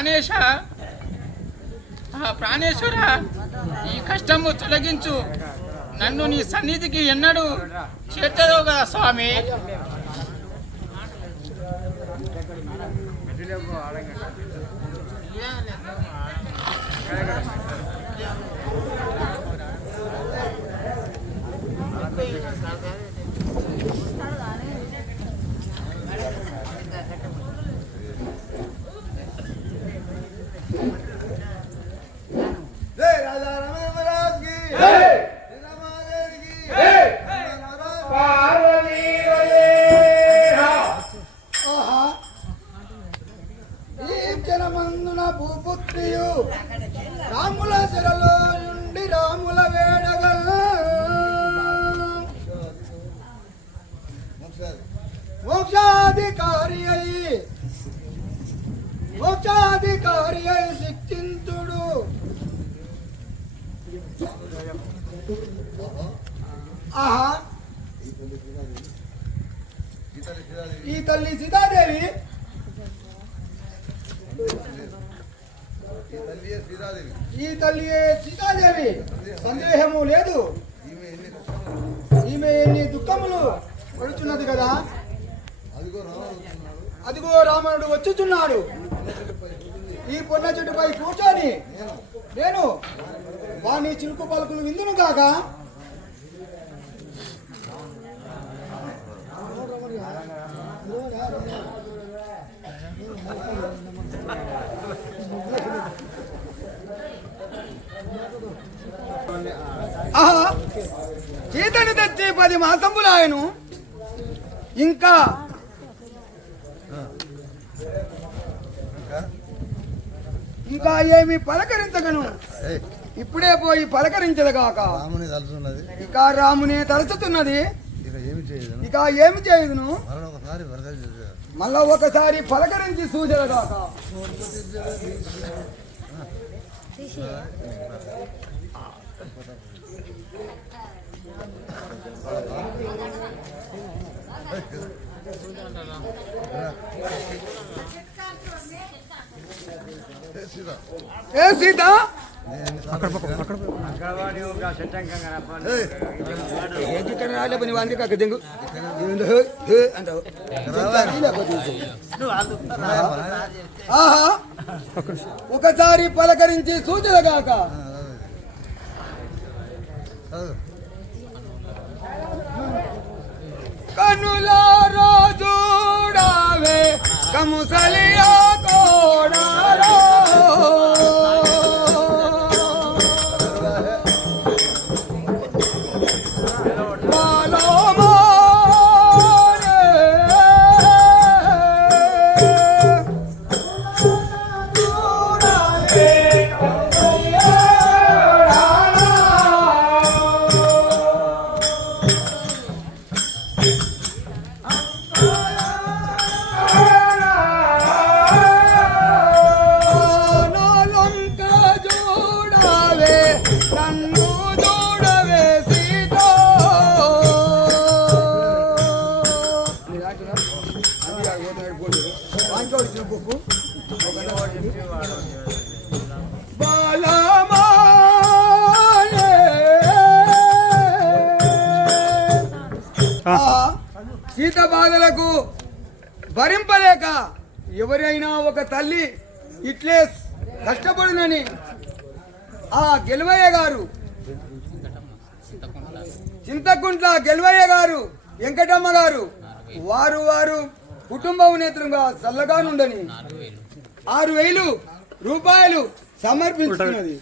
ప్రాణేశ. ప్రాణేశ్వర ఈ కష్టము తొలగించు. నన్ను నీ సన్నిధికి ఎన్నడూ చేర్చదో కదా స్వామి అడగండి పుత్రియు. రాముల చెరలో నుండి రాముల వేడగల్. మోక్షాధికారి అయి మోక్షాధికారి అయి శిక్షింతుడు ఆహా. ఈ తల్లి సీతాదేవి. ఈ తల్లి సీతాదేవి. సందేహము లేదు. ఈమె ఎన్ని దుఃఖములు పడుచున్నది కదా? అదిగో రామణుడు వచ్చుచున్నాడు. ఈ పొన్న చెట్టుపై కూర్చొని నేను వాణి చిలుకు పలుకులు విందును కాక సీతను తెచ్చి పది మాసములాయను. ఇంకా ఇంకా ఏమి పలకరించగను. ఇప్పుడే పోయి పలకరించదుగాక. రాముని తలుచున్నది ఇక రామునే తలచుతున్నది. ఇక ఏమి చేయదు ఇక ఏమి చేయదును? మళ్ళా ఒకసారి పలకరించి సూచనగాక సీత ఇక్కడ రాలే పని వానికి కాక దెంగు. అంటావు ఆహా. ఒకసారి పలకరించి సూచనగాక కన్నులారో చూడావే కముసలియా కోడారో సీత బాధలకు భరింపలేక ఎవరైనా ఒక తల్లి ఇట్లే కష్టపడునని ఆ గెలువయ్య గారు చింతకుంట్ల గెలువయ్య గారు వెంకటమ్మ గారు వారు వారు కుటుంబం నేత్రంగా చల్లగా నుండని ఆరు వేలు రూపాయలు సమర్పించుకున్నది.